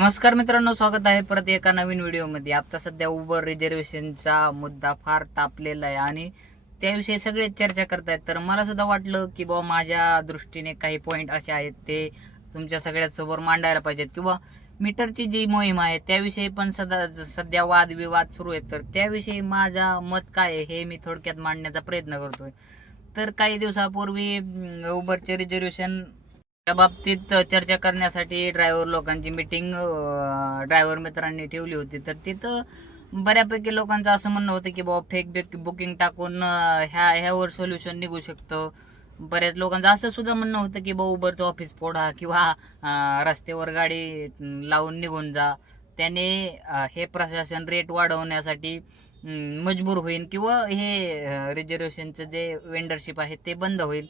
नमस्कार मित्रांनो, स्वागत आहे परत एका नवीन व्हिडिओमध्ये. आता सध्या उबर रिझर्वेशनचा मुद्दा फार तापलेला आहे आणि त्याविषयी सगळेच चर्चा करतायत. तर मला सुद्धा वाटलं की बाबा माझ्या दृष्टीने काही पॉईंट असे आहेत ते तुमच्या सगळ्यासमोर मांडायला पाहिजेत, किंवा मीटरची जी मोहीम आहे त्याविषयी पण सध्या वादविवाद सुरू आहेत. तर त्याविषयी माझा मत काय आहे हे मी थोडक्यात मांडण्याचा प्रयत्न करतोय. तर काही दिवसापूर्वी उबरचे रिझर्वेशन त्या बाबतीत चर्चा करण्यासाठी ड्रायव्हर लोकांची मीटिंग ड्रायव्हर मित्रांनी ठेवली होती. तर तिथं बऱ्यापैकी लोकांचं असं म्हणणं होतं की बाबा फेक बुकिंग टाकून ह्यावर सोल्युशन निघू शकतं. बऱ्याच लोकांचं असं सुद्धा म्हणणं होतं की बाबा उबरचं ऑफिस फोडा किंवा रस्त्यावर गाडी लावून निघून जा. त्याने हे प्रशासन रेट वाढवण्यासाठी मजबूर होईल, किंवा हे रिझर्वेशनचं जे वेंडरशिप आहे ते बंद होईल.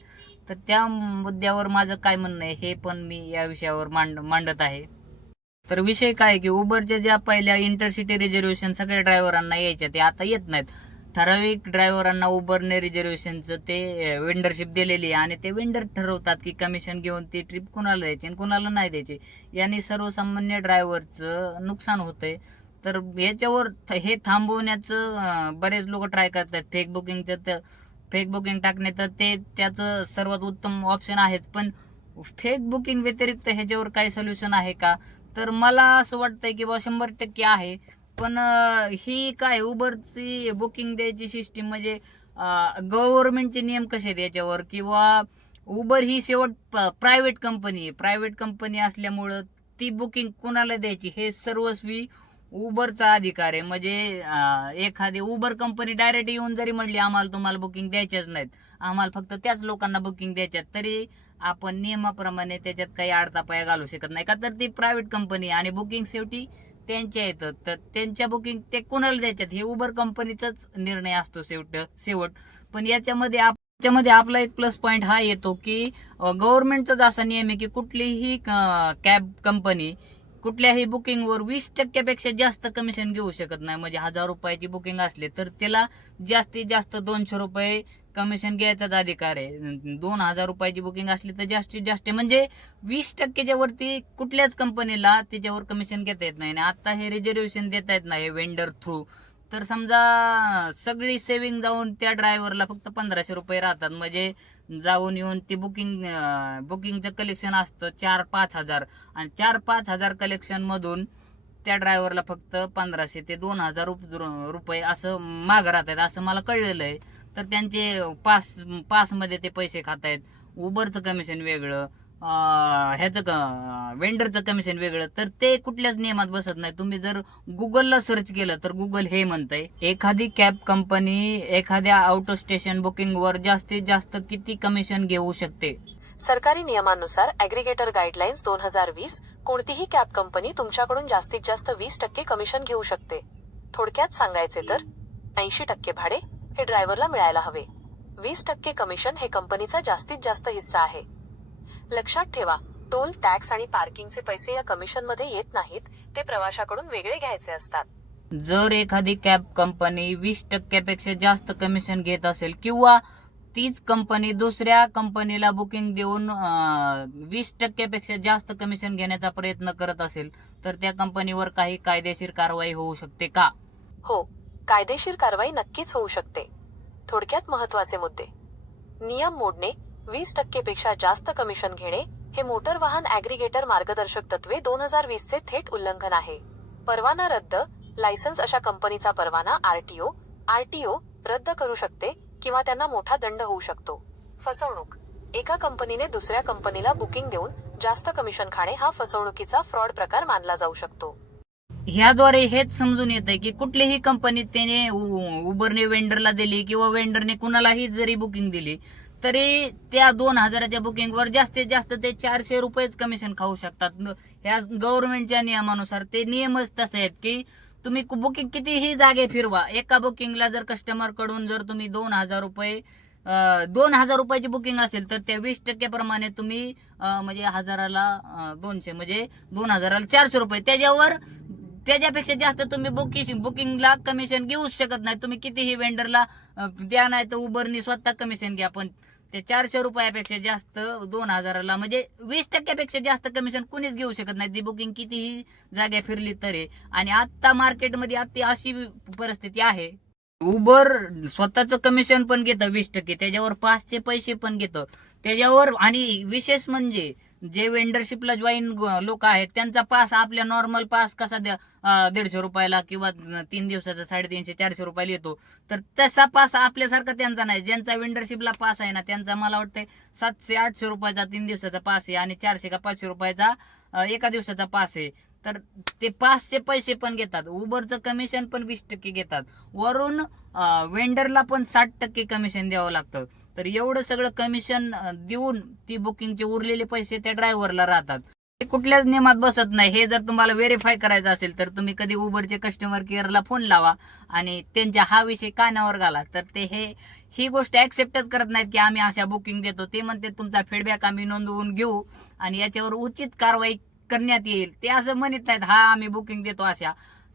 तर त्या मुद्द्यावर माझं काय म्हणणं आहे हे पण मी या विषयावर मांडत आहे. तर विषय काय की उबरच्या ज्या पहिल्या इंटरसिटी रिझर्वेशन सगळ्या ड्रायव्हरांना यायच्या ते आता येत नाहीत. ठराविक ड्रायव्हरांना उबरने रिझर्वेशनचं ते वेंडरशिप दिलेली आहे आणि ते वेंडर ठरवतात की कमिशन घेऊन ती ट्रिप कुणाला द्यायची आणि कुणाला नाही द्यायची. याने सर्वसामान्य ड्रायव्हरचं नुकसान होतंय. तर याच्यावर हे थांबवण्याचं बरेच लोक ट्राय करतात. फेक बुकिंग टाकणे तर ते त्याचं सर्वात उत्तम ऑप्शन आहेच, पण फेक बुकिंग व्यतिरिक्त ह्याच्यावर काही सोल्युशन आहे का? तर मला असं वाटतंय की बा 100% आहे. पण ही काय उबरची बुकिंग द्यायची सिस्टीम म्हणजे गव्हर्नमेंटचे नियम कसे आहेत याच्यावर, किंवा उबर ही शेवट प्रायव्हेट कंपनी असल्यामुळं ती बुकिंग कोणाला द्यायची हे सर्वस्वी उबरचा अधिकार आहे. म्हणजे एखादी उबर कंपनी डायरेक्ट येऊन जरी म्हणली आम्हाला तुम्हाला बुकिंग द्यायच्याच नाहीत, आम्हाला फक्त त्याच लोकांना बुकिंग द्यायच्यात, तरी आपण नियमाप्रमाणे त्याच्यात काही आडतापाया घालू शकत नाही का? तर ती प्रायव्हेट कंपनी आणि बुकिंग शेवटी त्यांच्या येतं. तर त्यांच्या बुकिंग ते कुणाला द्यायच्यात हे उबर कंपनीचाच निर्णय असतो शेवट. पण याच्यामध्ये आपला एक प्लस पॉईंट हा येतो की गव्हर्नमेंटचाच असा नियम आहे की कुठलीही कॅब कंपनी कुठल्याही बुकिंगवर 20% जास्त कमिशन घेऊ शकत नाही. म्हणजे 1000 रुपयाची बुकिंग असली तर त्याला जास्तीत जास्त 200 रुपये कमिशन घ्यायचाच अधिकार आहे. 2000 रुपयाची बुकिंग असली तर जास्तीत जास्त म्हणजे 20%च्या वरती कुठल्याच कंपनीला त्याच्यावर कमिशन घेता येत नाही. आता हे रिझर्वेशन देता येत नाही वेंडर थ्रू. तर समजा सगळी सेव्हिंग जाऊन त्या ड्रायव्हरला फक्त 1500 रुपये राहतात. म्हणजे जाऊन येऊन ती बुकिंगचं कलेक्शन असतं 4-5 हजार, आणि 4-5 हजार कलेक्शन मधून त्या ड्रायव्हरला फक्त 1500 ते 2000 रुपये असं माग राहतात असं मला कळलेलं आहे. तर त्यांचे पासमध्ये ते पैसे खातायत. उबरचं कमिशन वेगळं, वेंडरचं कमिशन वेगळं. तर ते कुठल्याच नियमात बसत नाही. तुम्ही जर गुगलला सर्च केलं तर गुगल हे म्हणतंय एखादी कॅब कंपनी एखाद्या आउट ऑफ स्टेशन बुकिंगवर जास्तीत जास्त किती कमिशन घेऊ शकते. सरकारी नियमानुसार ॲग्रिगेटर गाईडलाईन्स 2020 कोणतीही कॅब कंपनी तुमच्याकडून जास्तीत जास्त 20% कमिशन घेऊ शकते. थोडक्यात सांगायचे तर 80% भाडे हे ड्रायव्हरला मिळायला हवे. 20% कमिशन हे कंपनीचा जास्तीत जास्त हिस्सा आहे. लक्षात ठेवा, टोल, टॅक्स आणि पार्किंगचे पैसे या कमिशनमध्ये येत नाहीत, ते प्रवाशाकडून वेगळे घ्यायचे असतात. जर एखादी कॅब कंपनी 20%पेक्षा जास्त कमिशन घेत असेल, किंवा तीच कंपनी दुसऱ्या कंपनीला बुकिंग देऊन 20%पेक्षा जास्त कमिशन घेण्याचा प्रयत्न करत असेल, तर त्या कंपनीवर काही कायदेशीर कारवाई होऊ शकते का? हो, कायदेशीर कारवाई नक्कीच होऊ शकते. थोडक्यात महत्वाचे मुद्दे: नियम मोडणे, 20% पेक्षा जास्त कमिशन घेणे हे मोटर वाहन ॲग्रिगेटर मार्गदर्शक तत्वे 2020 चे थेट उल्लंघन आहे. परवाना रद्द, लायसन्स अशा कंपनीचा परवाना आरटीओ रद्द करू शकते किंवा त्यांना मोठा दंड होऊ शकतो. फसवणूक: एका कंपनीने दुसऱ्या कंपनीला बुकिंग देऊन जास्त कमिशन खाणे हा फसवणुकीचा फ्रॉड प्रकार मानला जाऊ शकतो. ह्याद्वारे हेच समजून येत आहे की कुठलीही कंपनी त्याने उबरने वेंडरला दिली किंवा वेंडरने कुणालाही जरी बुकिंग दिली तरी त्या 2000च्या बुकिंगवर जास्तीत जास्त ते 400 रुपयेच कमिशन खाऊ शकतात. ह्या गव्हर्नमेंटच्या नियमानुसार ते नियमच तसे आहेत की तुम्ही बुकिंग कितीही जागे फिरवा, एका बुकिंगला जर कस्टमर कडून जर तुम्ही 2000 रुपयाची बुकिंग असेल तर त्या 20% प्रमाणे तुम्ही म्हणजे 1000ला 200 म्हणजे 2000ला 400 रुपये, त्याच्यापेक्षा जास्त तुम्ही बुकिंगला कमिशन घेऊच शकत नाही. तुम्ही कितीही वेंडरला द्या, नाही तर उबरनी स्वतः कमिशन घ्या, पण ते 400 रुपयापेक्षा जास्त 2000ला म्हणजे 20% जास्त कमिशन कुणीच घेऊ शकत नाही. ती बुकिंग कितीही जागा फिरली तरी. आणि आता मार्केटमध्ये आता अशी परिस्थिती आहे, उबर स्वतःच कमिशन पण घेतं 20%, त्याच्यावर पासचे पैसे पण घेतं त्याच्यावर. आणि विशेष म्हणजे जे वेंडरशिपला जॉईन लोक आहेत त्यांचा पास आपल्या नॉर्मल पास कसा 150 रुपयाला किंवा 3 दिवसाचा 350-400 रुपयाला येतो, तर तसा पास आपल्यासारखा त्यांचा नाही. ज्यांचा वेंडरशिपला पास आहे ना त्यांचा मला वाटतंय 700-800 रुपयाचा 3 दिवसाचा पास आहे आणि 400 का 500 रुपयाचा एका दिवसाचा पास आहे. तर ते पासचे पैसे पण घेतात. उबरचं कमिशन पण 20% घेतात. वरून वेंडरला पण 60% कमिशन द्यावं लागतं. तर एवढं सगळं कमिशन देऊन ती बुकिंगचे उरलेले पैसे त्या ड्रायव्हरला राहतात. ते कुठल्याच नियमात बसत नाही. हे जर तुम्हाला व्हेरीफाय करायचं असेल तर तुम्ही कधी उबरचे कस्टमर केअरला फोन लावा आणि त्यांच्या हा विषय कानावर घाला. तर ते ही गोष्ट ऍक्सेप्टच करत नाहीत की आम्ही अशा बुकिंग देतो. ते म्हणते तुमचा फीडबॅक आम्ही नोंदवून घेऊ आणि याच्यावर उचित कारवाई करण्यात येईल. ते असं म्हणत नाहीत हा आम्ही बुकिंग देतो अशा.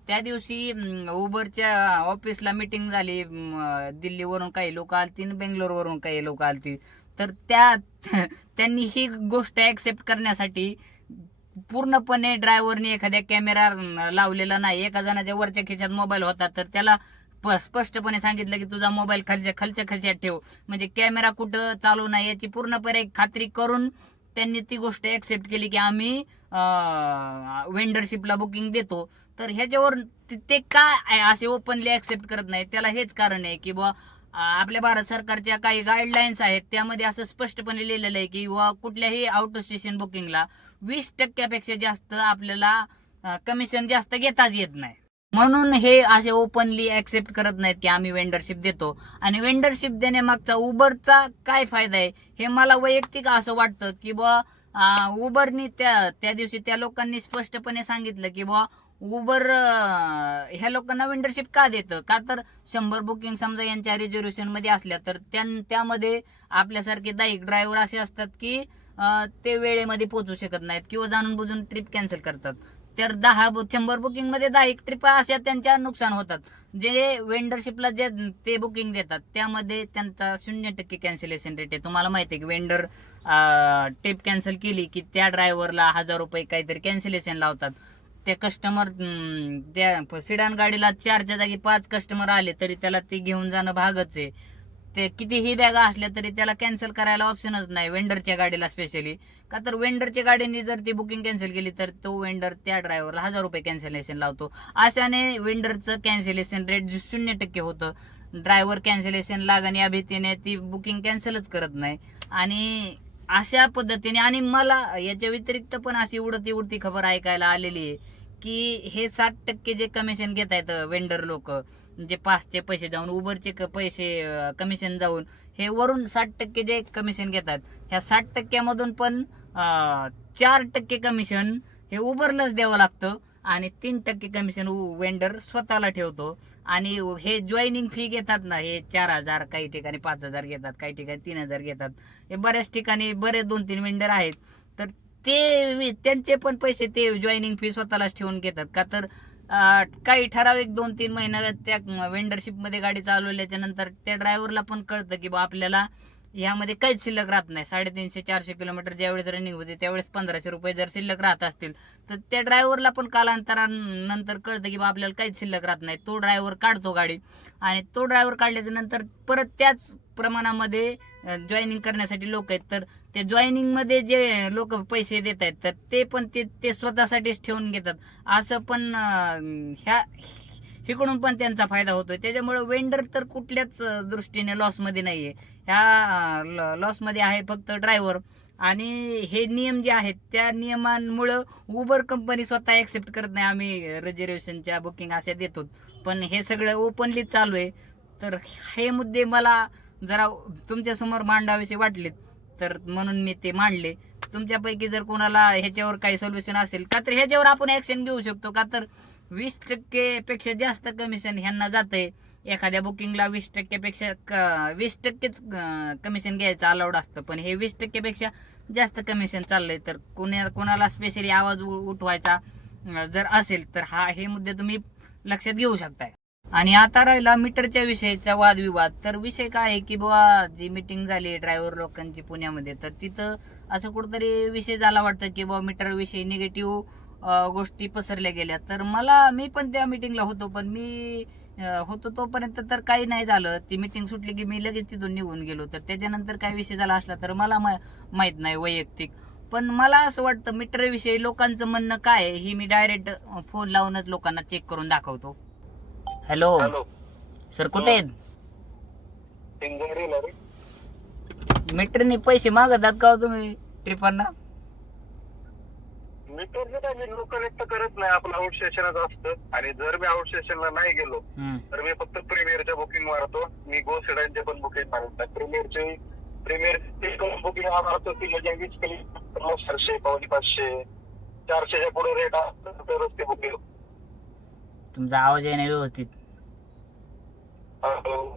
त्या दिवशी उबरच्या ऑफिसला मीटिंग झाली. दिल्लीवरून काही लोक आलती, बेंगलोरवरून काही लोक आलती. तर त्यांनी ही गोष्ट ऍक्सेप्ट करण्यासाठी पूर्णपणे ड्रायव्हरने एखाद्या कॅमेरा लावलेला नाही. एका जणाच्या वरच्या खिशात मोबाईल होता तर त्याला स्पष्टपणे सांगितलं की तुझा मोबाईल खालच्या खिशात ठेव, म्हणजे कॅमेरा कुठं चालू नाही याची पूर्णपणे खात्री करून त्यांनी ती गोष्ट ऍक्सेप्ट केली की आम्ही वेंडरशिपला बुकिंग देतो. तर ह्याच्यावर ते का असे ओपनली ऍक्सेप्ट करत नाही, त्याला हेच कारण आहे की बुवा आपल्या भारत सरकारच्या काही गाईडलाईन्स आहेत त्यामध्ये असं स्पष्टपणे लिहिलेलं आहे की कुठल्याही आउट स्टेशन बुकिंगला 20% जास्त आपल्याला कमिशन जास्त घेताच येत नाही. म्हणून हे असे ओपनली ऍक्सेप्ट करत नाहीत की आम्ही वेंडरशिप देतो. आणि वेंडरशिप देण्यामागचा उबरचा काय फायदा आहे हे मला वैयक्तिक असं वाटतं की बुवा उबरनी त्या दिवशी त्या लोकांनी स्पष्टपणे सांगितलं की बुवा उबर ह्या लोकांना वेंडरशिप का देतं, का तर 100 बुकिंग समजा यांच्या रिझर्वेशन मध्ये असल्या तर त्यामध्ये आपल्यासारखे दाईक ड्रायव्हर असे असतात की ते वेळेमध्ये पोहोचू शकत नाहीत किंवा जाणून बुजून ट्रिप कॅन्सल करतात. तर 100 बुकिंग मध्ये 10 ट्रिप अशा त्यांच्या नुकसान होतात. जे वेंडरशिपला जे ते बुकिंग देतात त्यामध्ये त्यांचा 0% कॅन्सलेशन रेट आहे. तुम्हाला माहिती आहे की वेंडर ट्रिप कॅन्सल केली की त्या ड्रायव्हरला 1000 रुपये काहीतरी कॅन्सलेशन लावतात. ते कस्टमर त्या सिडान गाडीला 4च्या जागी 5 कस्टमर आले तरी त्याला ते घेऊन जाणं भागच आहे. ते कितीही बॅगा असल्या तरी त्याला कॅन्सल करायला ऑप्शनच नाही वेंडरच्या गाडीला स्पेशली. का तर वेंडरच्या गाडीने जर ती बुकिंग कॅन्सल केली तर तो वेंडर त्या ड्रायव्हरला 1000 रुपये कॅन्सलेशन लावतो. अशाने वेंडरचं कॅन्सलेशन रेट 0% होतं. ड्रायव्हर कॅन्सलेशन लागण या भीतीने ती बुकिंग कॅन्सलच करत नाही. आणि अशा पद्धतीने आणि मला याच्या व्यतिरिक्त पण अशी उडती खबर ऐकायला आलेली आहे की हे 60% जे कमिशन घेत आहेत वेंडर लोक, जे पासचे पैसे जाऊन उबरचे पैसे कमिशन जाऊन हे वरून 60% जे कमिशन घेतात, ह्या 60% पण 4% कमिशन हे उबरलाच द्यावं लागतं आणि 3% कमिशन वेंडर स्वतःला ठेवतो. आणि हे जॉईनिंग फी घेतात ना, हे 4000, काही ठिकाणी 5000 घेतात, काही ठिकाणी 3000 घेतात. हे बऱ्याच ठिकाणी बरेच 2-3 वेंडर आहेत. तर त्यांचे पण पैसे ते जॉईनिंग फी स्वतःलाच ठेवून घेतात. का तर काही ठराविक 2-3 महिने त्या वेंडरशिप मध्ये गाडी चालवल्याच्या नंतर त्या ड्रायव्हरला पण कळतं की बा आपल्याला यामध्ये काहीच शिल्लक राहत नाही. 350-400 किलोमीटर ज्यावेळेस रनिंग होते त्यावेळेस 1500 रुपये जर शिल्लक राहत असतील तर त्या ड्रायव्हरला पण कालांतरानंतर कळतं की बा आपल्याला काहीच शिल्लक राहत नाही. तो ड्रायव्हर काढतो गाडी आणि तो ड्रायव्हर काढल्याच्या नंतर परत त्याच प्रमाणामध्ये जॉईनिंग करण्यासाठी लोक आहेत. तर ते जॉईनिंग मध्ये जे लोक पैसे देत आहेत तर ते पण ते स्वतःसाठीच ठेवून घेतात. असं पण इकडून पण त्यांचा फायदा होतोय. त्याच्यामुळे वेंडर तर कुठल्याच दृष्टीने लॉस मध्ये नाहीये. ह्या लॉस मध्ये आहे फक्त ड्रायव्हर. आणि हे नियम जे आहेत त्या नियमांमुळं उबर कंपनी स्वतः ऍक्सेप्ट करत नाही आम्ही रिझर्वेशनच्या बुकिंग अशा देतो, पण हे सगळं ओपनली चालू आहे. तर हे मुद्दे मला जरा तुमच्या समोर मांडावेसे वाटलेत तर म्हणून मी ते मांडले. तुमच्यापैकी जर कोणाला ह्याच्यावर काही सोल्युशन असेल का तर ह्याच्यावर आपण ऍक्शन घेऊ शकतो. का तर 20% पेक्षा जास्त कमिशन ह्यांना जातंय. एखाद्या बुकिंगला 20% पेक्षा 20%च कमिशन घ्यायचं अलाउड असतं, पण हे 20% पेक्षा जास्त कमिशन चाललंय. तर कोणाला स्पेशली आवाज उठवायचा जर असेल तर हे मुद्दे तुम्ही लक्षात घेऊ शकताय. आणि आता राहिला मीटरच्या विषयीचा वादविवाद. तर विषय काय आहे की बुवा जी मीटिंग झाली ड्रायव्हर लोकांची पुण्यामध्ये, तर तिथं असं कुठंतरी विषय झाला वाटतं की बुवा मीटर विषयी निगेटिव्ह गोष्टी पसरल्या गेल्या. तर मी पण त्या मीटिंगला होतो, पण मी होतो तोपर्यंत तर काही नाही झालं. ती मीटिंग सुटली की मी लगेच तिथून निघून गेलो. तर त्याच्यानंतर काय विषय झाला असला तर मला माहित नाही वैयक्तिक. पण मला असं वाटतं मीटर विषयी लोकांचं म्हणणं काय आहे हे मी डायरेक्ट फोन लावूनच लोकांना चेक करून दाखवतो. हॅलो हॅलो सर, कुठे आहेत? पिंजरीला रे. मीटरने पैसे मागतात का हो तुम्ही ट्रिपांना? मीटरचं काय मी लोकल एक तर करत नाही, आपलं आउट स्टेशनच असतं. आणि जर मी आउट स्टेशनला नाही गेलो तर मी फक्त प्रीमियरच्या बुकिंग मारतो. मी गो सेडानचे पण बुकिंग मारत नाही. प्रीमियरची बुकिंग मारतो ती म्हणजे 20 किलोमीटर 400 पावणे 500 400च्या पुढे रेट असतं तरच ते बुकिंग. तुमचा आवाज आहे ना व्यवस्थित? हॅलो.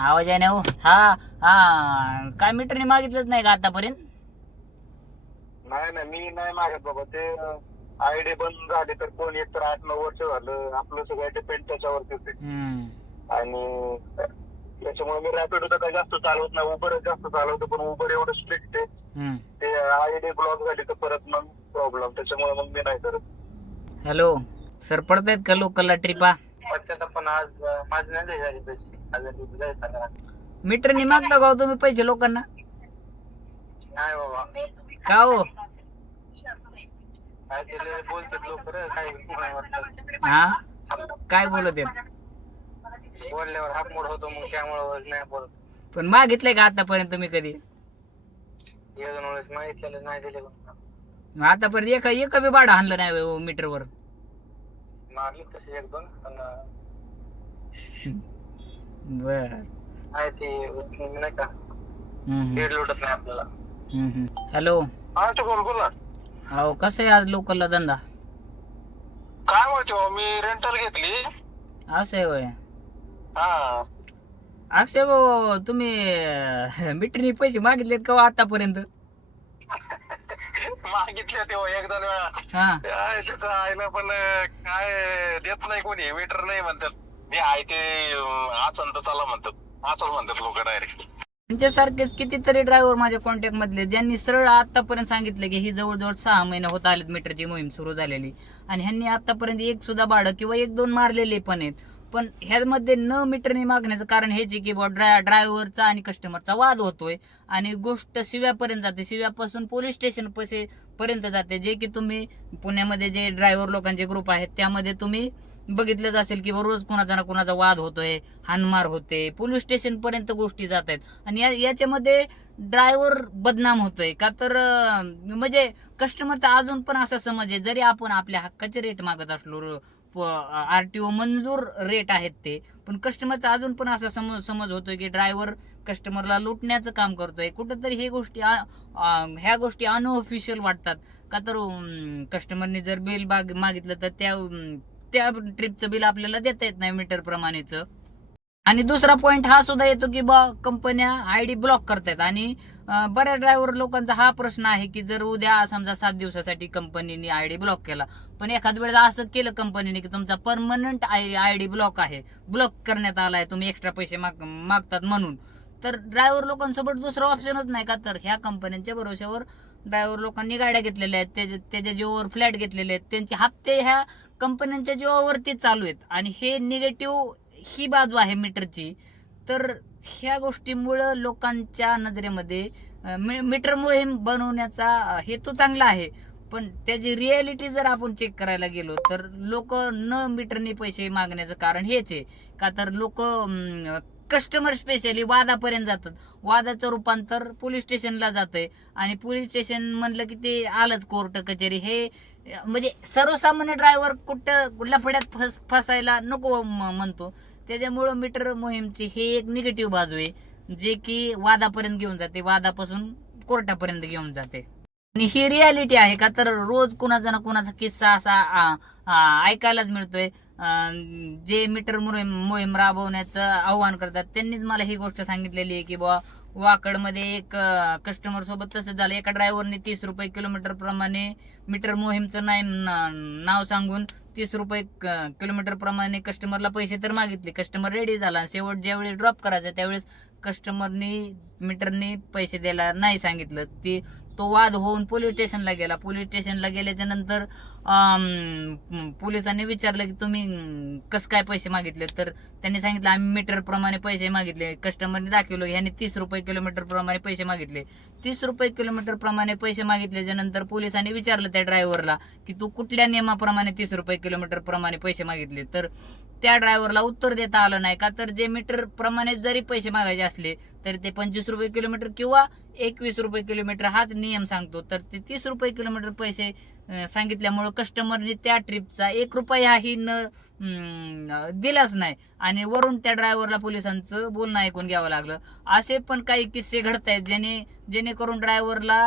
आवाज आहे ना हो? हा हा, काय मीटरने मागितलंच नाही का आतापर्यंत? नाही नाही, मी नाही मागत बाबा. ते आयडी बंद झाली तर कोण एक तर 8-9 वर्ष झालं, आपलं सगळं डिपेंड त्याच्यावरतीच आहे. आणि त्याच्यामुळे मी रॅपिडो तर काही जास्त चालवत नाही, उबरच जास्त चालवतो. पण उबर एवढं स्ट्रिक्ट आहे, ते आयडी ब्लॉक झाली तर परत मग प्रॉब्लेम. त्याच्यामुळे मग मी नाही करत. हॅलो सर, पडतायत का लोकलला ट्रिपा? पण आज माझी नाही झाली पैसे. मीटरने मागता का हो तुम्ही पैसे लोकांना? नाही बाबा, का हो? काय केलं बोलतात लोक काय हा, काय बोलत आहेत? बोलल्यावर हात मोड होतो, मग त्यामुळे नाही बोलत. पण मागितलंय का आतापर्यंत तुम्ही कधी? एक दोन वेळेस मागितलेलं नाही दिले. आतापर्यंत एका बी भाडं आणलं नाही हो मीटरवर? मारली तसे एक दोन, पण बर. आहे ते नाही का दीड लुटत नाही आपल्याला. हॅलो. हा तू बोल ना. अहो कसं आहे आज लोकलला धंदा? काय माहिती हो, मी रेंटल घेतली. असं आहे होय. हा अक्षय भाऊ, तुम्ही मीटरने पैसे मागितलेत का हो आतापर्यंत? मागितले ते एक दोन वेळा. हा, काय त्याचं आईला पण काय देत नाही कोणी, मीटर नाही म्हणतात. जे आहे ते आचल तर चला म्हणतात, आचल म्हणतात लोक डायरेक्ट. तुमच्यासारखेच कितीतरी ड्रायव्हर माझ्या कॉन्टॅक्ट मधले ज्यांनी सरळ आतापर्यंत सांगितलं की ही जवळजवळ 6 महिने होत आलेत मीटरची मोहीम सुरू झालेली, आणि ह्यांनी आतापर्यंत एक सुद्धा भाडं किंवा 1-2 मारलेले पण आहेत. पण ह्यामध्ये न मीटरने मागण्याचं कारण हेच आहे की ड्रायव्हरचा आणि कस्टमरचा वाद होतोय आणि गोष्ट शिव्यापर्यंत जाते, शिव्यापासून पोलीस स्टेशन पर्यंत जाते. जे की तुम्ही पुण्यामध्ये जे ड्रायव्हर लोकांचे ग्रुप आहेत त्यामध्ये तुम्ही बघितलंच असेल की रोज कुणाचा ना कुणाचा वाद होतोय, हाणमार होते, पोलीस स्टेशन पर्यंत गोष्टी जात आहेत. आणि याच्यामध्ये ड्रायव्हर बदनाम होतोय का तर म्हणजे कस्टमरचा अजून पण असा समज आहे, जरी आपण आपल्या हक्काचे रेट मागत असलो, आरटीओ मंजूर रेट आहेत ते, पण कस्टमरचा अजून पण असा समज होतोय की ड्रायव्हर कस्टमरला लुटण्याचं काम करतोय. कुठंतरी ह्या गोष्टी अनऑफिशियल वाटतात. का तर कस्टमरने जर बिल मागितलं तर त्या ट्रिपचं बिल आपल्याला देता येत नाही मीटर प्रमाणेच. आणि दुसरा पॉइंट हा सुद्धा येतो की कंपन्या आयडी ब्लॉक करतायत. आणि बऱ्याच ड्रायव्हर लोकांचा हा प्रश्न आहे की जर उद्या समजा 7 दिवसासाठी कंपनीने आयडी ब्लॉक केला, पण एखाद वेळेस असं केलं कंपनीने की तुमचा परमनंट आयडी ब्लॉक आहे, ब्लॉक करण्यात आलाय, तुम्ही एक्स्ट्रा पैसे मागतात म्हणून, तर ड्रायव्हर लोकांसोबत दुसरा ऑप्शनच नाही. का तर ह्या कंपन्यांच्या भरोश्यावर ड्रायव्हर लोकांनी गाड्या घेतलेल्या आहेत, त्याच्या जीवावर फ्लॅट घेतलेले आहेत, त्यांचे हप्ते ह्या कंपन्यांच्या जीवावरती चालू आहेत. आणि हे निगेटिव्ह ही बाजू आहे मीटरची. तर ह्या गोष्टीमुळं लोकांच्या नजरेमध्ये मीटर मोहीम बनवण्याचा हेतू चांगला आहे, पण त्याची रियालिटी जर आपण चेक करायला गेलो तर लोक न मीटरने पैसे मागण्याचं कारण हेच आहे. का तर लोक कस्टमर स्पेशली वादापर्यंत जातात, वादाचं रूपांतर पोलीस स्टेशनला जातंय, आणि पोलीस स्टेशन म्हणलं की ते आलंच कोर्ट कचेरी. हे म्हणजे सर्वसामान्य ड्रायव्हर कुठल्या फड्यात फसायला नको म्हणतो. त्याच्यामुळं मीटर मोहीमची हे एक निगेटिव्ह बाजू आहे, जे की वादापर्यंत घेऊन जाते, वादापासून कोर्टापर्यंत घेऊन जाते. आणि ही रियालिटी आहे. का तर रोज कुणाचा ना कुणाचा किस्सा असा ऐकायलाच मिळतोय. जे मीटर मोहीम राबवण्याचं आव्हान करतात त्यांनीच मला ही गोष्ट सांगितलेली आहे की बुवा वाकडमध्ये एक कस्टमर सोबत तसं झालं. एका ड्रायव्हरने 30 रुपये किलोमीटर प्रमाणे मीटर मोहीमचं नाव सांगून 30 रुपये किलोमीटर प्रमाणे कस्टमरला पैसे तर मागितले, कस्टमर रेडी झाला. शेवट ज्यावेळेस ड्रॉप करायचा त्यावेळेस कस्टमरनी मीटरनी पैसे द्यायला नाही सांगितलं. तो वाद होऊन पोलीस स्टेशनला गेला. पोलीस स्टेशनला गेल्याच्या नंतर पोलिसांनी विचारलं की तुम्ही कसं काय पैसे मागितले, तर त्यांनी सांगितलं आम्ही मीटर प्रमाणे पैसे मागितले. कस्टमरने दाखवलं ह्यांनी 30 रुपये किलोमीटर प्रमाणे पैसे मागितले. 30 रुपये किलोमीटर प्रमाणे पैसे मागितल्याच्या नंतर पोलिसांनी विचारलं त्या ड्रायव्हरला की तू कुठल्या नियमाप्रमाणे 30 रुपये किलोमीटर प्रमाणे पैसे मागितले, तर त्या ड्रायव्हरला उत्तर देता आलं नाही. का तर जे मीटर प्रमाणे जरी पैसे मागायचे असले तरी ते 25 रुपये किलोमीटर किंवा 21 रुपये किलोमीटर हाच नियम सांगतो. तर ते 30 रुपये किलोमीटर पैसे सांगितल्यामुळं कस्टमरने त्या ट्रिपचा 1 रुपयाही दिलाच नाही आणि वरून त्या ड्रायव्हरला पोलिसांचं बोलणं ऐकून घ्यावं लागलं. असे पण काही किस्से घडतायत जेणेकरून ड्रायव्हरला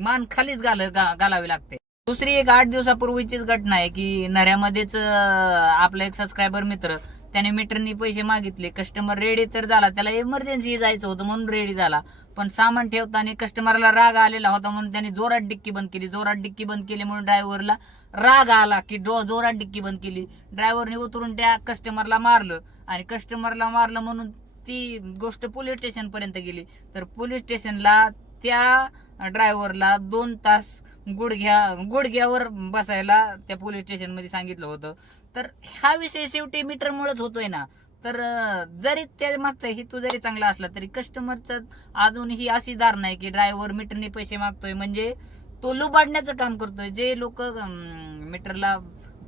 मान खालीच घालावी लागते. दुसरी एक 8 दिवसापूर्वीचीच घटना आहे की नऱ्यामध्येच आपला एक सबस्क्रायबर मित्र त्याने मीटरनी पैसे मागितले. कस्टमर रेडी तर झाला, त्याला इमर्जन्सी जायचं होतं म्हणून रेडी झाला, पण सामान ठेवताना कस्टमरला राग आलेला होता म्हणून त्याने जोरात डिक्की बंद केली. जोरात डिक्की बंद केली म्हणून ड्रायव्हरला राग आला की जोरात डिक्की बंद केली. ड्रायव्हरने उतरून त्या कस्टमरला मारलं आणि कस्टमरला मारलं म्हणून ती गोष्ट पोलीस स्टेशन पर्यंत गेली. तर पोलीस स्टेशनला त्या ड्रायव्हरला 2 तास गुडघ्यावर बसायला त्या पोलीस स्टेशन मध्ये सांगितलं होतं. तर हा विषय शेवटी मीटरमुळेच होतोय ना. तर जरी त्या मागचा हेतू जरी चांगला असला तरी कस्टमरचं अजूनही अशी धारणा आहे की ड्रायव्हर मीटरने पैसे मागतोय म्हणजे तो लुबाडण्याचं काम करतोय. जे लोक मीटरला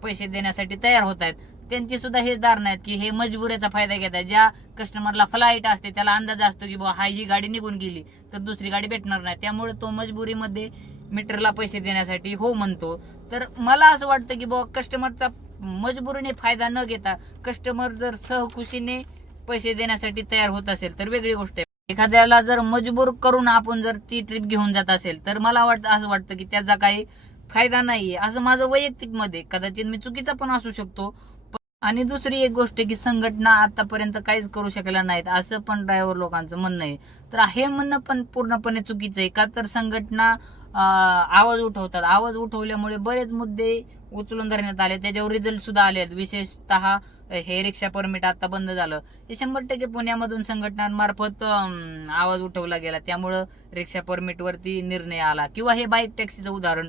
पैसे देण्यासाठी तयार होत आहेत त्यांची सुद्धा हेच धारणा आहेत की हे मजबुरीचा फायदा घेत आहेत. ज्या कस्टमरला फ्लाईट असते त्याला अंदाज असतो की बाबा ही गाडी निघून गेली तर दुसरी गाडी भेटणार नाही, त्यामुळे तो मजबुरीमध्ये मीटरला पैसे देण्यासाठी हो म्हणतो. तर मला असं वाटतं की बाबा कस्टमरचा मजबुरीने फायदा न घेता कस्टमर जर सहकुशीने पैसे देण्यासाठी तयार होत असेल तर वेगळी गोष्ट आहे. एखाद्याला जर मजबूर करून आपण जर ती ट्रिप घेऊन जात असेल तर मला असं वाटतं की त्याचा काही फायदा नाहीये, असं माझं वैयक्तिक मत आहे. कदाचित मी चुकीचा पण असू शकतो. आणि दुसरी एक गोष्ट की संघटना आतापर्यंत काहीच करू शकल्या नाहीत असं पण ड्रायव्हर लोकांचं म्हणणं आहे. तर हे म्हणणं पण पूर्णपणे चुकीचं आहे. का तर संघटना आवाज उठवतात. आवाज उठवल्यामुळे बरेच मुद्दे उचलून धरण्यात आले, त्याच्यावर रिझल्ट सुद्धा आले. विशेषतः हे रिक्षा परमिट आता बंद झालं, हे 100% पुण्यामधून संघटनांमार्फत आवाज उठवला गेला, त्यामुळं रिक्षा परमिट वरती निर्णय आला. किंवा हे बाईक टॅक्सीचं उदाहरण,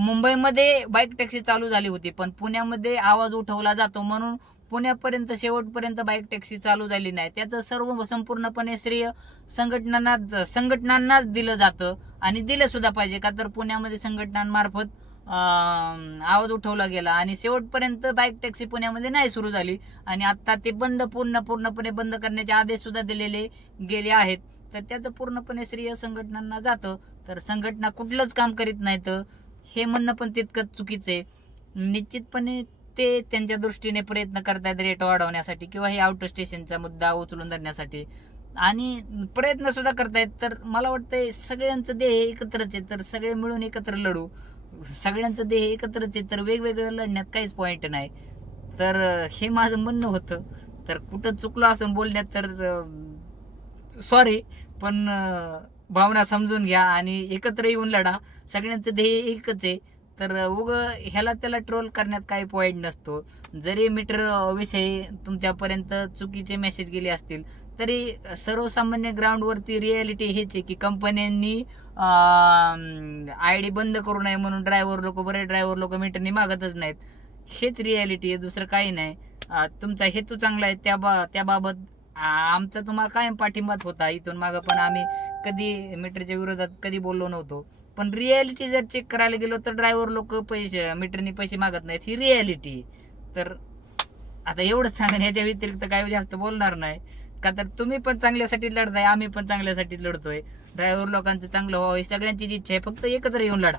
मुंबईमध्ये बाईक टॅक्सी चालू झाली होती पण पुण्यामध्ये आवाज उठवला जातो म्हणून पुण्यापर्यंत शेवटपर्यंत बाईक टॅक्सी चालू झाली नाही. त्याचं संपूर्णपणे श्रेय संघटनांनाच दिलं जातं आणि दिलं सुद्धा पाहिजे. का तर पुण्यामध्ये संघटनांमार्फत आवाज उठवला गेला आणि शेवटपर्यंत बाईक टॅक्सी पुण्यामध्ये नाही सुरू झाली आणि आता ते पूर्णपणे बंद करण्याचे आदेश सुद्धा दिलेले गेले आहेत. तर त्याचं पूर्णपणे श्रेय संघटनांना जातं. तर संघटना कुठलंच काम करीत नाहीत हे म्हणणं पण तितकंच चुकीचं आहे. निश्चितपणे ते त्यांच्या दृष्टीने प्रयत्न करतात रेट वाढवण्यासाठी किंवा हे आउट स्टेशनचा मुद्दा उचलून धरण्यासाठी आणि प्रयत्न सुद्धा करतायत. तर मला वाटतंय सगळ्यांचं ध्येय एकत्रच आहे, तर सगळे मिळून एकत्र लढू. सगळ्यांचं ध्येय एकत्रच आहे तर वेगवेगळं लढण्यात काहीच पॉईंट नाही. तर हे माझं म्हणणं होतं. तर कुठं चुकलं असं बोलण्यात तर सॉरी, पण भावना समजून घ्या आणि एकत्र येऊन लढा. सगळ्यांचं ध्येय एकच आहे. तर ह्याला त्याला ट्रोल करण्यात काही पॉईंट नसतो. जरी मीटर विषयी तुमच्यापर्यंत चुकीचे मेसेज गेले असतील तरी सर्वसामान्य ग्राउंडवरती रियालिटी हेच आहे की कंपन्यांनी ID बंद करू नये म्हणून बरेच ड्रायव्हर लोक मीटरनी मागतच नाहीत. हेच रियालिटी आहे, दुसरं काही नाही. तुमचा हेतू चांगला आहे त्याबाबत आमचा तुम्हाला कायम पाठिंबाच होता. इथून मागं पण आम्ही कधी मीटरच्या विरोधात कधी बोललो नव्हतो. पण रियालिटी जर चेक करायला गेलो तर ड्रायव्हर लोक मीटरनी पैसे मागत नाहीत, ही रियालिटी. तर आता एवढंच सांगा, ह्याच्या व्यतिरिक्त काही जास्त बोलणार नाही. का तर तुम्ही पण चांगल्यासाठी लढताय, आम्ही पण चांगल्यासाठी लढतोय. ड्रायव्हर लोकांचं चांगलं व्हावं ही सगळ्यांची इच्छा आहे, फक्त एकत्र येऊन लढा.